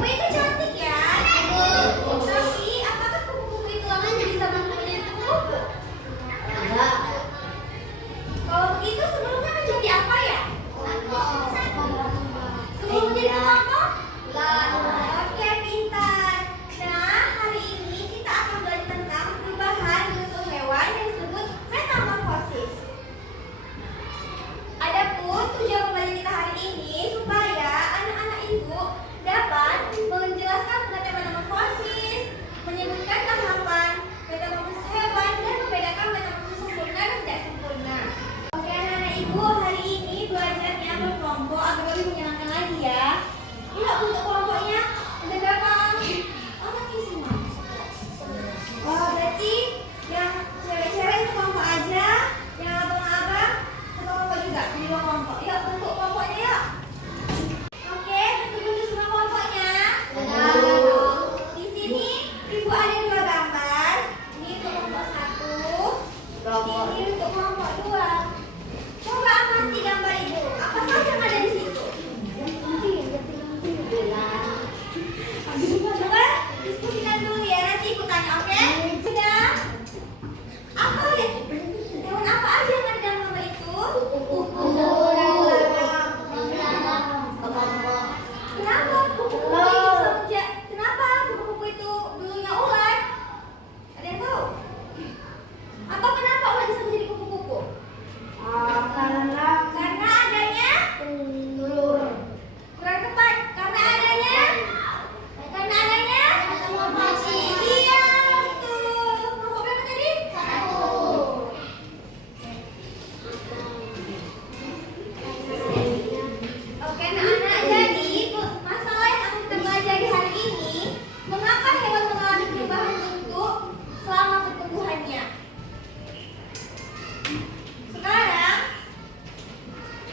kupu-kupu itu cantik ya. Tapi apakah kupu-kupu itu langsung bisa menjadi kupu-kupu? Enggak. Kalau begitu sebelumnya menjadi apa ya? Sebelum menjadi kelompok? Oke, pintar. Nah, hari ini kita akan belajar tentang perubahan bentuk hewan yang disebut metamorfosis. Adapun tujuan pembelajaran kita hari ini supaya anak-anak ibu dapat menjelaskan pengertian metamorfosis, menyebutkan tahapan metamorfosis hewan dan membedakan metamorfosis sempurna dan tidak sempurna. Oke, anak-anak ibu, hari ini belajarnya berkelompok agar lebih menyenangkan lagi ya. Yuk, untuk kelompoknya ada berapa? Oh, nanti semua. Oh, berarti yang cewek-cewek itu kelompok aja, yang abang-abang satu kelompok juga, di dua kelompok. Yuk, bentuk kelompoknya yuk. Oke, bentuk-bentuk semua kelompoknya. Di sini ibu ada dua gambar. Ini untuk kelompok satu, ini untuk kelompok dua. Coba amati gambar ibu. Apa saja yang ada di situ? Coba diskusikan dulu ya, nanti ikut tanya, oke? Sudah? Apa ya? Hewan apa aja yang ada dalam gambar itu? Kenapa kupu-kupu itu kenapa kupu-kupu itu dulunya ular? Ada yang tahu? Atau kenapa ular bisa menjadi kupu-kupu? Karena adanya kurang tepat. Karena adanya iya, betul. Kelompok berapa tadi? Oke, anak-anak, jadi masalah yang akan kita pelajari hari ini, mengapa hewan mengalami perubahan bentuk selama pertumbuhannya. Sekarang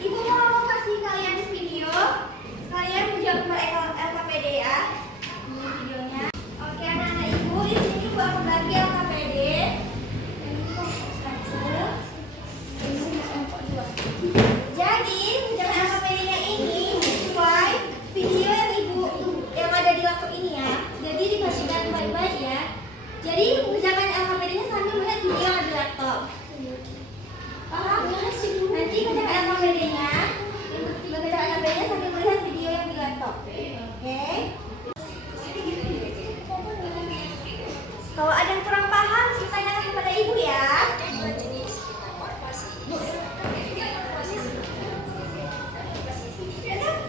ibu mau kasih kalian video, kalian menjawab nomor LKPD ya. Ini videonya. Oke, anak-anak ibu, di sini ibu akan bagi LKPD. Jadi, jangan LKPD-nya ini sesuai video yang ada di laptop ini ya. Jadi dipastikan baik-baik ya. Jadi jangan LKPD-nya sambil melihat video yang ada di laptop. Paham? Nanti bacakan LKPD-nya. Bacakan LKPD-nya sambil melihat video yang di laptop. Oke? Kalau ada yang kurang paham, tanyakan kepada ibu ya.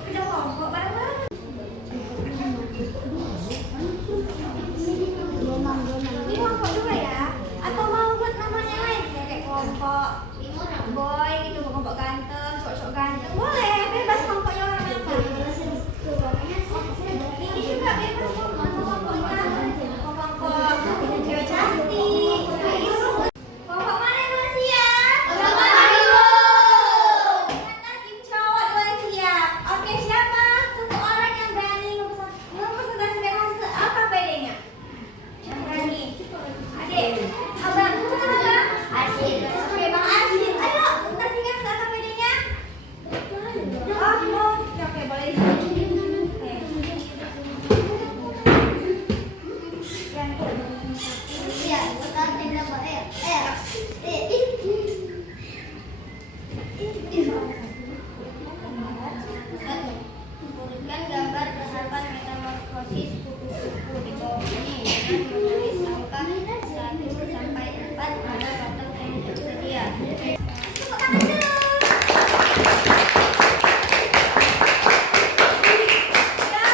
Kita kelompok bareng-bareng. Ini kelompok dua ya. Atau mau buat namanya lain kayak kelompok boy gitu, kelompok ganteng, cowok-cowok ganteng. Boleh, bebas kelompoknya orang apa. Ini juga bebas kelompoknya. Kelompok cewek cantik. Kelompok mana yang duluan siap? Kata tim cowok duluan siap. Oke, siapa satu orang yang berani mempresentasikan hasil LKPD-nya? Yang berani. Adik, abang, bukan abang? Oke, Bang Asyid. Ayo, presentasikan hasil LKPD-nya. Oh, mau? Oke, boleh di sini. Oke. Urutkan gambar tahapan metamorfosis kupu-kupu di bawah ini dengan menulis angka 1 sampai 4 pada karton yang tersedia. Tepuk tangan dulu. Ya,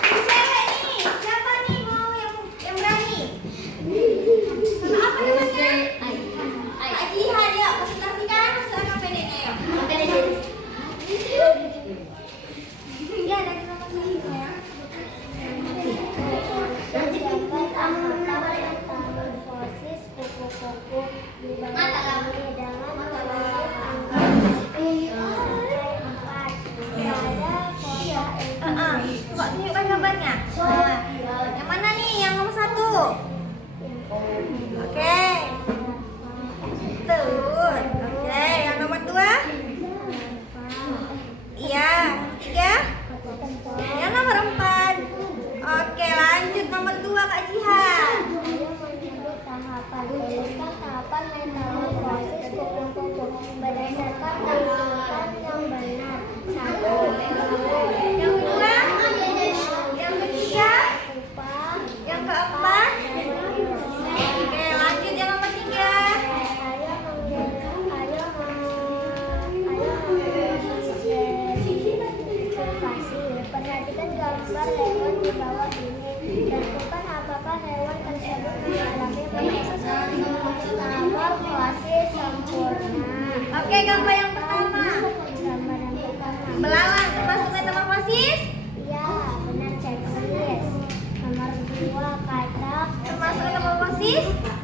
ini cewek nih. Siapa nih mau yang berani? Sama apa namanya? Kak Jihan, yuk presentasikan hasil LKPD-nya yuk. Ya, dari nomor satu ya. Metamorfosis kupu-kupu Mata lah. dengan menulis angka 4 pada kotak Coba tunjukkan gambarnya. Yang mana nih? Yang nomor 1. Oke. Tuh. Oke, yang nomor 2. Iya. 3. Yang nomor 4. Tentukan apakah hewan tersebut mengalami metamorfosis sempurna. Oke, gambar yang pertama. Gambar yang pertama. Belalang termasuk metamorfosis? Ya, benar checklist. Nomor 2 katak. Termasuk metamorfosis? Ya.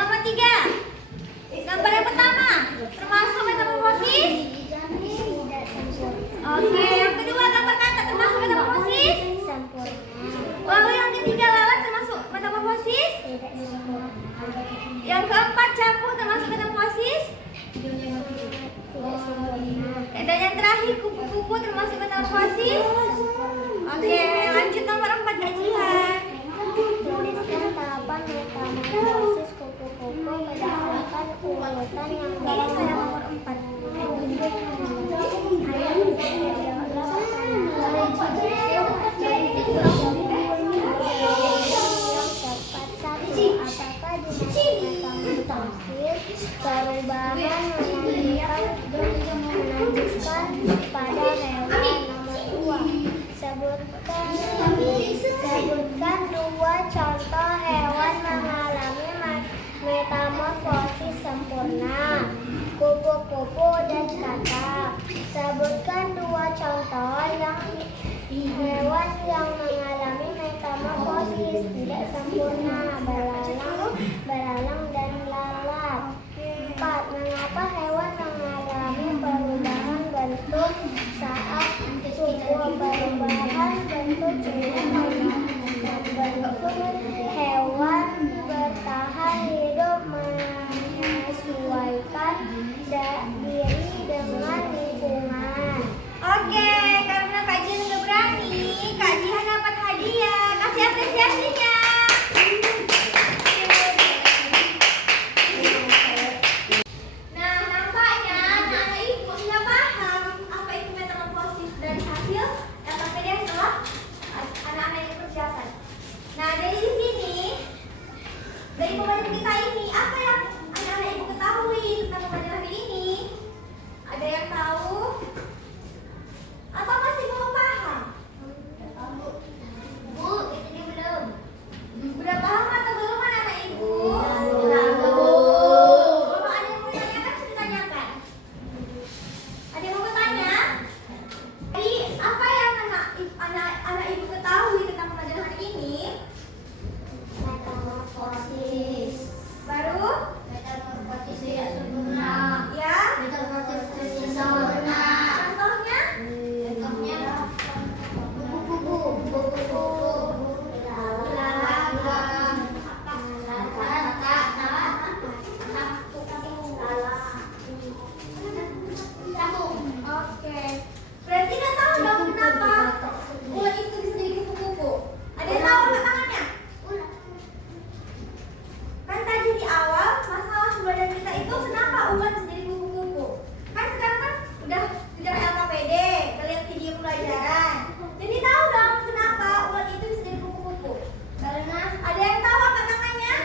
Nomor 3. Gambar yang pertama. Termasuk metamorfosis? Tidak sempurna. Oke, yang kedua gambar katak termasuk metamorfosis? Sempurna. Lalu yang ketiga lalat termasuk metamorfosis? Tidak sempurna. Yang keempat capung termasuk metamorfosis? Tidak sempurna. Dan yang terakhir kupu-kupu termasuk metamorfosis? Oke, lanjut nomor 4 gajian. Tuliskan tahapan metamorfosis kupu-kupu berdasarkan urutan yang Ini saya nomor 4. Perubahan menanjutkan pada hewan. Nomor 2. Sebutkan 2 contoh hewan mengalami metamorfosis sempurna. Kupu-kupu dan katak. Sebutkan 2 contoh hewan yang mengalami metamorfosis tidak sempurna. Belalang dan lalat. 4. Mengapa hewan mengalami perubahan bentuk saat perubahan bentuk ini membentuk hewan bertahan hidup menyesuaikan diri dengan lingkungan. Oke, karena Kak Jihan udah berani, Kak Jihan dapat hadiah. Kasih apresiasinya. Nah, nampaknya anak-anak ibu sudah paham apa itu metamorfosis dari hasil yang terpilih setelah anak-anak ibu kerjakan. Nah, jadi di sini dari pembelajaran kita ini apa yang anak-anak ibu ketahui tentang pembelajaran ini? Ada yang tahu? Atau masih belum paham? Bu, ini belum. Udah paham atau belum anak-anak ibu? Kalau ada yang mau ditanyakan, bisa ditanyakan. Ada yang mau bertanya? Jadi, apa yang anak ibu ketahui tentang pembelajaran hari ini? Metamorfosis. Baru? Metamorfosis tidak sempurna. Ya? Metamorfosis sempurna. Contohnya? Contohnya kupu-kupu, lalat, Oke. Berarti udah tahu dong kenapa ulat itu bisa jadi kupu-kupu. Ada yang tahu angkat tangannya? Kan tadi di awal masalah pembelajaran kita itu kenapa ulat bisa jadi kupu-kupu. Kan sekarang kan udah LKPD, kita lihat video pembelajaran. Jadi tahu dong kenapa ulat itu bisa jadi kupu-kupu. Karena ada yang tahu angkat tangannya?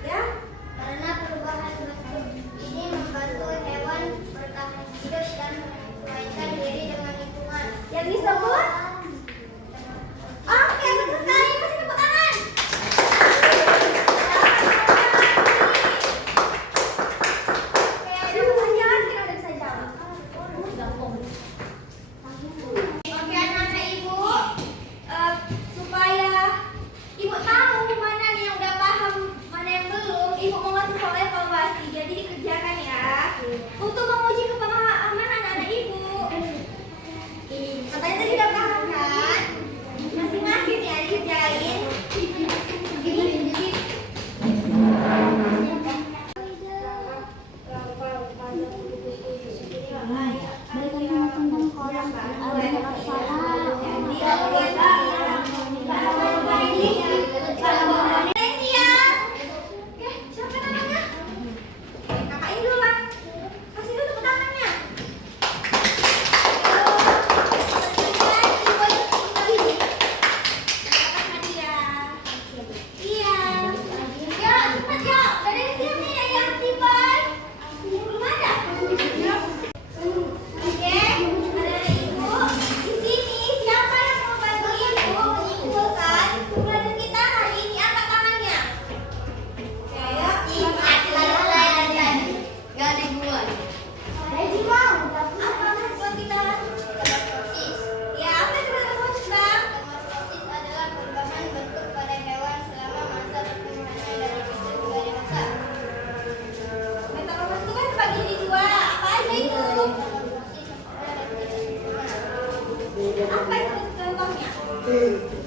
Ya? karena perubahan bentuk ini membantu hewan bertahan hidup dan menyesuaikan diri dengan lingkungan. Yang disebut? Oke, betul sekali. Masih tepuk tangan. Oke, udah bisa jawab, kita udah bisa jawab. Oke, anak-anak ibu, supaya ibu tahu mana nih yang udah paham, mana yang belum, ibu mau ngasih soal evaluasi, jadi dikerjakan ya. Untuk menguji kepemahaman anak-anak ibu. Katanya tadi udah Aduh.